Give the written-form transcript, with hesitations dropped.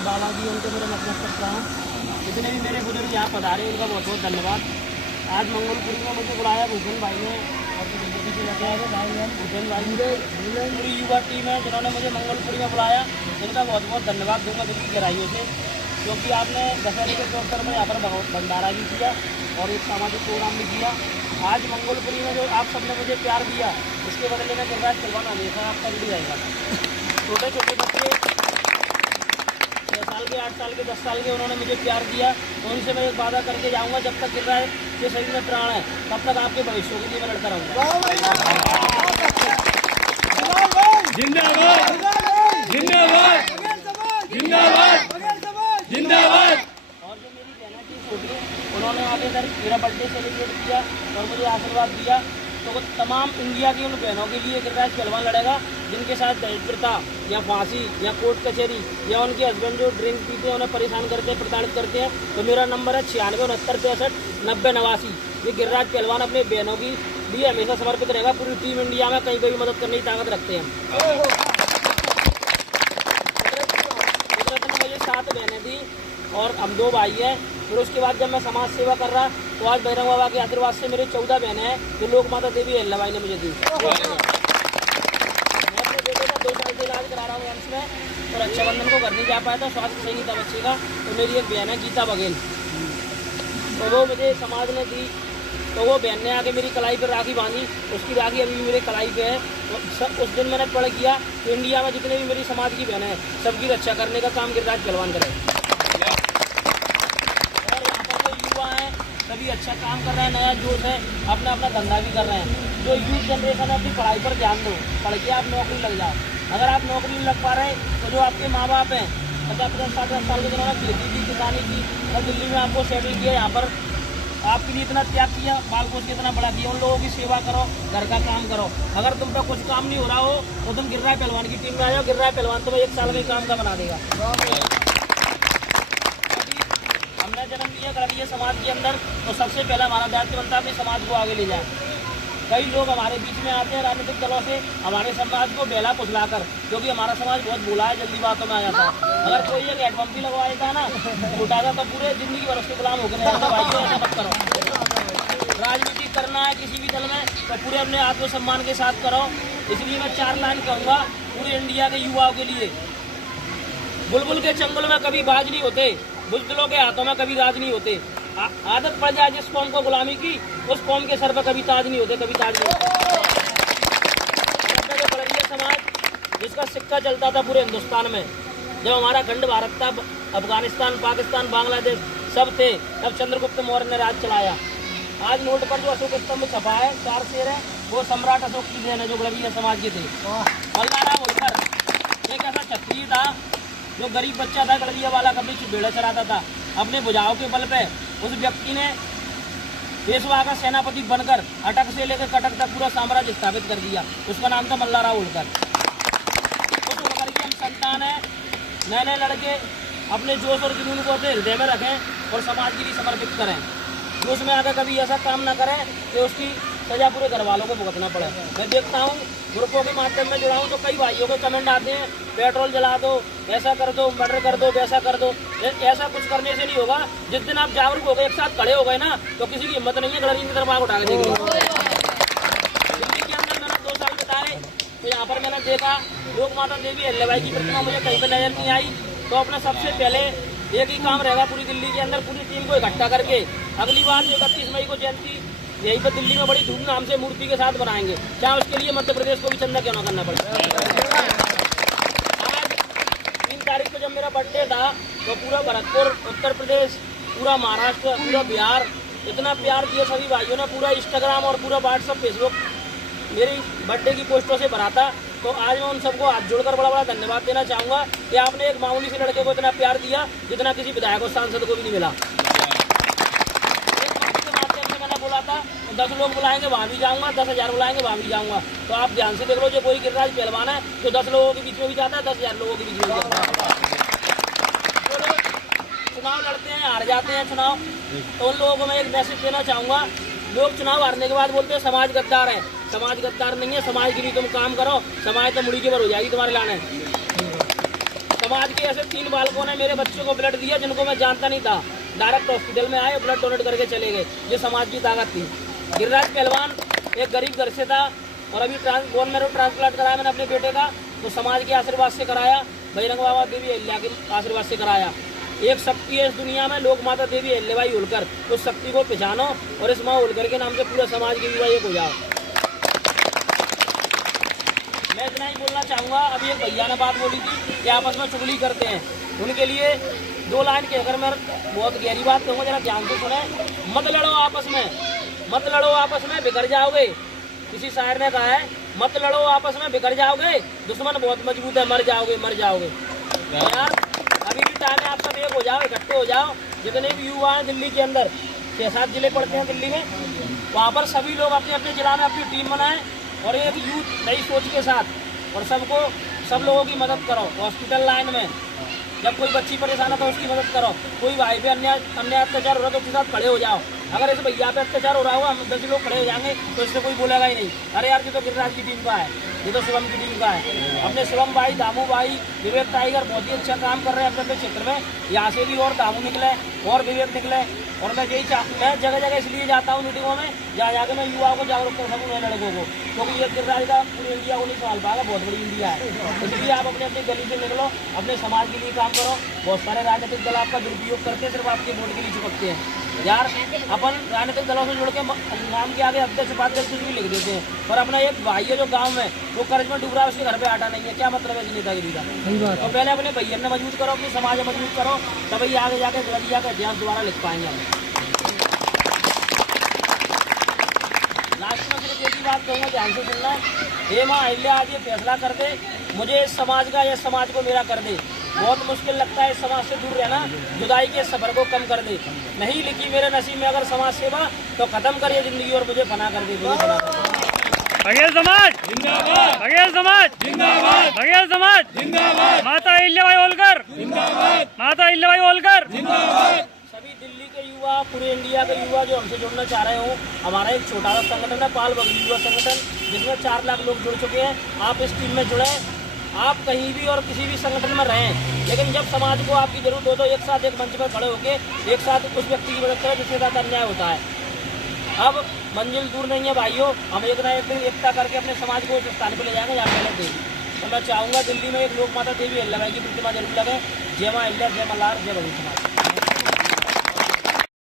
भाई बाबा जी उनके मेरे नतमस्तक प्रणाम। जितने भी मेरे बुजुर्ग यहाँ पधारे उनका बहुत बहुत धन्यवाद। आज मंगलपुरी में मुझे बुलाया भूषण भाई ने और भूषण भाई पूरी युवा टीम है जिन्होंने मुझे मंगलपुरी में बुलाया, इनका बहुत बहुत धन्यवाद दूंगा दिल की गहराइयों से, क्योंकि आपने दशहरे के अवसर में यहाँ पर भंडारा भी किया और एक सामाजिक प्रोग्राम भी किया। आज मंगलपुरी में जो आप सबने मुझे प्यार दिया, इसके बदले में गिरिराज पहलवान हमेशा आपका भी रहेगा। छोटे छोटे बच्चे 6 साल के, 8 साल के, 10 साल के, उन्होंने मुझे प्यार दिया, तो उनसे मैं एक वादा करके जाऊंगा, जब तक गिरिराज के शरीर में प्राण है तब तक आपके भविष्य के लिए मैं लड़ता रहूँगा। जिंदाबाद जिंदाबाद जिंदाबाद जिंदाबाद। और जो मेरी बहना की छोटी, उन्होंने आगे इधर मेरा बर्थडे सेलिब्रेट किया और मुझे आशीर्वाद दिया, तो वो तमाम इंडिया की उन बहनों के लिए गिरिराज पहलवान लड़ेगा जिनके साथ दहेज प्रथा या फांसी या कोर्ट कचहरी या उनके हस्बैंड जो ड्रिंक पीते हैं उन्हें परेशान करते हैं, प्रताड़ित करते हैं। तो मेरा नंबर है 9669659089। ये गिरिराज पहलवान अपने बहनों की लिए हमेशा समर्पित रहेगा। पूरी टीम इंडिया में कहीं कोई मदद करने की ताकत रखते हैं। मुझे 7 बहनें थी और हम 2 भाई हैं। फिर उसके बाद जब मैं समाज सेवा कर रहा तो आज भैरव बाबा के आशीर्वाद से मेरे 14 बहनें हैं जो लोक माता देवी अहिल्याबाई ने मुझे दी। मैं अपने बेटे का 2 साल से इलाज करा रहा हूँ एम्स में और रक्षाबंधन को घर नहीं जा पाया था, स्वास्थ्य सही नहीं था बच्चे का। तो मेरी एक बहन है गीता बघेल, तो वो मुझे समाज ने दी, तो वो बहन ने आके मेरी कलाई पर राखी बांधी। उसकी राखी अभी भी मेरे कलाई पे है। उस दिन मैंने पढ़ किया कि इंडिया में जितने भी मेरी समाज की बहनें हैं सबकी रक्षा करने का काम गिरिराज पहलवान करे। सभी अच्छा काम कर रहे हैं, नया जोश है, अपना अपना धंधा भी कर रहे हैं। जो यूथ जनरेशन है अपनी पढ़ाई पर ध्यान दो, पढ़ के आप नौकरी लग जाओ। अगर आप नौकरी नहीं लग पा रहे तो जो आपके माँ बाप हैं 50-60 साल के जिन्होंने खेती की, किसानी की और दिल्ली में आपको सेटल किया, यहाँ पर आपके लिए इतना त्याग किया, बाल पोष के इतना बड़ा किया, उन लोगों की सेवा करो, घर का काम करो। अगर तुम पे कुछ काम नहीं हो रहा हो तो तुम गिरिराज पहलवान की टीम में आ जाओ। गिरिराज पहलवान तुम्हें 1 साल में काम का बना देगा। हमने जन्म लिया कर दिया समाज के अंदर, तो सबसे पहला हमारा दायित्व बनता है अपने समाज को आगे ले जाए। कई लोग हमारे बीच में आते हैं राजनीतिक दलों से हमारे समाज को बेला फुसलाकर, क्योंकि हमारा समाज बहुत भोला है, जल्दी बातों में आ जाता है। अगर कोई एक हेडपम्प भी लगवा देता है ना उठाता तो पूरे जिंदगी भर उसके गुलाम होकर रहता है। भाई ऐसा मत करो। राजनीति करना है किसी भी दल में तो पूरे अपने आत्मसम्मान के साथ करो। इसलिए मैं 4 लाइन कहूँगा पूरे इंडिया के युवाओं के लिए। बुलबुल के चंगुल में कभी बाज नहीं होते, बुजदिलों के हाथों में कभी राज नहीं होते। आदत पड़ जाए जिस कौम को गुलामी की, उस कौम के सर पर कभी ताज नहीं होते, कभी ताज नहीं होते। बड़गिया समाज जिसका सिक्का चलता था पूरे हिंदुस्तान में, जब हमारा खंड भारत था, अफगानिस्तान, पाकिस्तान, बांग्लादेश सब थे, तब चंद्रगुप्त मौर्य ने राज चलाया। आज नोट पर जो अशोक स्तंभ छपा है 4 शेर है, वो सम्राट अशोक की देन है जो बड़गिया समाज के थे। मल्लाराव होलकर एक ऐसा क्षत्रिय था जो गरीब बच्चा था, गड़िया वाला, कभी बेड़ा चढ़ाता था। अपने बुझाव के बल पे उस व्यक्ति ने पेशवा का सेनापति बनकर अटक से लेकर कटक तक पूरा साम्राज्य स्थापित कर दिया। उसका नाम था मल्लाराव होलकर। उस होलकर की हम संतान है। नए नए लड़के अपने जोश और जुनून को अपने हृदय में रखें और समाज के लिए समर्पित करें। जोश में आकर कभी ऐसा काम ना करें कि उसकी सजा पूरे घर वालों को भुगतना पड़े। मैं देखता हूँ ग्रुपों के माध्यम में जुड़ा हूँ तो कई भाइयों के कमेंट आते हैं पेट्रोल जला दो, ऐसा कर दो, मर्डर कर दो, वैसा कर दो। ऐसा कुछ करने से नहीं होगा। जिस दिन आप जागरूक हो गए, एक साथ खड़े हो गए ना, तो किसी की हिम्मत नहीं है गलती की तरफ आग उठा के देगी। दिल्ली के अंदर मैंने 2 साल बिताए तो यहाँ पर मैंने देखा लोक माता देवी अहिल्याबाई की प्रतिमा मुझे कहीं पर नजर नहीं आई। तो अपना सबसे पहले एक ही काम रहेगा पूरी दिल्ली के अंदर पूरी टीम को इकट्ठा करके अगली बार 31 मई को जयंती यहीं पर दिल्ली में बड़ी धूमधाम से मूर्ति के साथ बनाएंगे, चाहे उसके लिए मध्य प्रदेश को भी चंदा क्यों ना करना पड़े। आज 3 तारीख को जब मेरा बर्थडे था तो पूरा भरतपुर, उत्तर प्रदेश, पूरा महाराष्ट्र, पूरा बिहार इतना प्यार दिया सभी भाइयों ने। पूरा इंस्टाग्राम और पूरा व्हाट्सअप, फेसबुक मेरी बर्थडे की पोस्टों से भरा था। तो आज मैं उन सबको हाथ जोड़कर बड़ा बड़ा धन्यवाद देना चाहूँगा कि आपने एक मामूली से लड़के को इतना प्यार दिया जितना किसी विधायक और सांसद को भी नहीं मिला। बोला था तो 10 लोग बुलाएंगे वहाँ भी जाऊँगा, 10,000 बुलाएंगे वहाँ भी जाऊँगा। तो आप ध्यान से देख लो, जो कोई गिरिराज पहलवान है जो 10 लोगों के बीच में भी जाता है, 10,000 लोगों के बीच में भी जाता है। चुनाव लड़ते हैं, हार जाते हैं चुनाव, तो उन लोगों को मैं एक मैसेज देना चाहूँगा। लोग चुनाव हारने के बाद बोलते हैं समाज गद्दार है। समाज गद्दार नहीं है, समाज के लिए तुम काम करो, समाज तो मुड़ी के ऊपर हो जाएगी तुम्हारे लाने। समाज के ऐसे 3 बालकों ने मेरे बच्चों को ब्लड दिया जिनको मैं जानता नहीं था। डायरेक्ट हॉस्पिटल में आए, ब्लड डोनेट करके चले गए। ये समाज की ताकत थी। गिरिराज पहलवान एक गरीब घर से था और अभी बोन मैरो ट्रांसप्लांट कराया मैंने अपने बेटे का, तो समाज के आशीर्वाद से कराया, बजरंग बाबा देवी अहिल्या के आशीर्वाद से कराया। एक शक्ति है इस दुनिया में, लोक माता देवी अहिल्याबाई होलकर। उस शक्ति को पहचानो और इस माँ होलकर के नाम से पूरे समाज के युवा एक हो जाओ। मैं इतना ही बोलना चाहूँगा। अभी एक भैया ने बात बोली थी कि आपस में चुगली करते हैं, उनके लिए 2 लाइन कहकर मैं बहुत गहरी बात कहूँगा, जरा ध्यान से सुने। मत लड़ो आपस में, मत लड़ो आपस में, बिगड़ जाओगे। किसी शायर ने कहा है मत लड़ो आपस में, बिगड़ जाओगे, दुश्मन बहुत मजबूत है, मर जाओगे, मर जाओगे। यार अभी भी टाइम है, आप सब एक हो जाओ, इकट्ठे हो जाओ। जितने भी युवा हैं दिल्ली के अंदर, 6-7 जिले पड़ते हैं दिल्ली में, वहाँ पर सभी लोग अपने अपने जिला में अपनी टीम बनाएं और एक यूथ नई सोच के साथ, और सब लोगों की मदद करो। हॉस्पिटल लाइन में जब कोई बच्ची परेशान है तो उसकी मदद करो। कोई भाई पे अन्याय अत्याचार हो रहा है तो उसके साथ खड़े हो जाओ। अगर इस भैया पे अत्याचार हो रहा होगा, हम 10 लोग खड़े हो जाएंगे तो इससे कोई बोलेगा ही नहीं, अरे यार ये तो गिरिराज की टीम का है, ये तो शिवम की टीम का है। अपने शिवम भाई, दामू भाई, विवेक टाइगर बहुत ही अच्छा काम कर रहे हैं अपने क्षेत्र में। यहाँ से भी और दामू निकले और विवेक निकले। और मैं यही मैं जगह जगह इसलिए जाता हूँ मीटिंगों में, जहाँ जाकर मैं युवाओं को जागरूक कर सकूँ, मैं लड़कों को, क्योंकि ये गिरिराज का पूरी इंडिया को नहीं संभाल पाएगा, बहुत बड़ी इंडिया है। इसलिए आप अपने अपनी गली से निकलो, अपने समाज के लिए काम करो। बहुत सारे राजनीतिक दल आपका दुरुपयोग करते हैं, सिर्फ आपके वोट के लिए चिपकते हैं। यार अपन राजनीतिक दलों से जुड़ के नाम के आगे अध्यक्ष उपाध्यक्ष कुछ भी लिख देते हैं, पर अपना एक भाई है जो गांव में वो कर्ज में डूब रहा है, उसके घर पे आटा नहीं है, क्या मतलब है नेतागिरी का? तो पहले अपने भैया ने मजबूत करो, अपनी समाज में मजबूत करो, तभी आगे जाके गलिया का इतिहास दोबारा लिख पाएंगे हम। लास्ट में सिर्फ एक ही बात कहूँगा, ध्यान से सुनना। हे माँ अहिल्या आज ये फैसला कर दे, मुझे इस समाज का, इस समाज को मेरा कर दे। बहुत मुश्किल लगता है इस समाज से दूर रहना, जुदाई के सफर को कम कर दे। नहीं लिखी मेरे नसीब में अगर समाज सेवा, तो खत्म कर ये जिंदगी और मुझे फना कर दे। बघेल समाज जिंदाबाद, बघेल समाज जिंदाबाद, बघेल समाज जिंदाबाद, माता अहिल्याबाई होलकर जिंदाबाद, माता अहिल्याबाई होलकर जिंदाबाद। सभी दिल्ली के युवा, पूरे इंडिया के युवा जो हमसे जुड़ना चाह रहे हो, हमारा एक छोटा सा संगठन है पाल बघेल युवा संगठन, जिसमें 4 लाख लोग जुड़ चुके हैं। आप इस टीम में जुड़े। आप कहीं भी और किसी भी संगठन में रहें, लेकिन जब समाज को आपकी जरूरत हो तो एक साथ एक मंच पर खड़े होकर एक साथ उस व्यक्ति की मदद करें जिसके साथ अन्याय होता है। अब मंजिल दूर नहीं है भाइयों, हम एक ना एक दिन एकता करके अपने समाज को उस स्थान पर ले जाएंगे जहाँ पहले थे। तो मैं चाहूँगा दिल्ली में एक लोक माता देवी अहिल्याबाई की प्रतिमा जरूर लगे। जय माँ अहिल्या, जय मल्हार, जय बघेल समाज।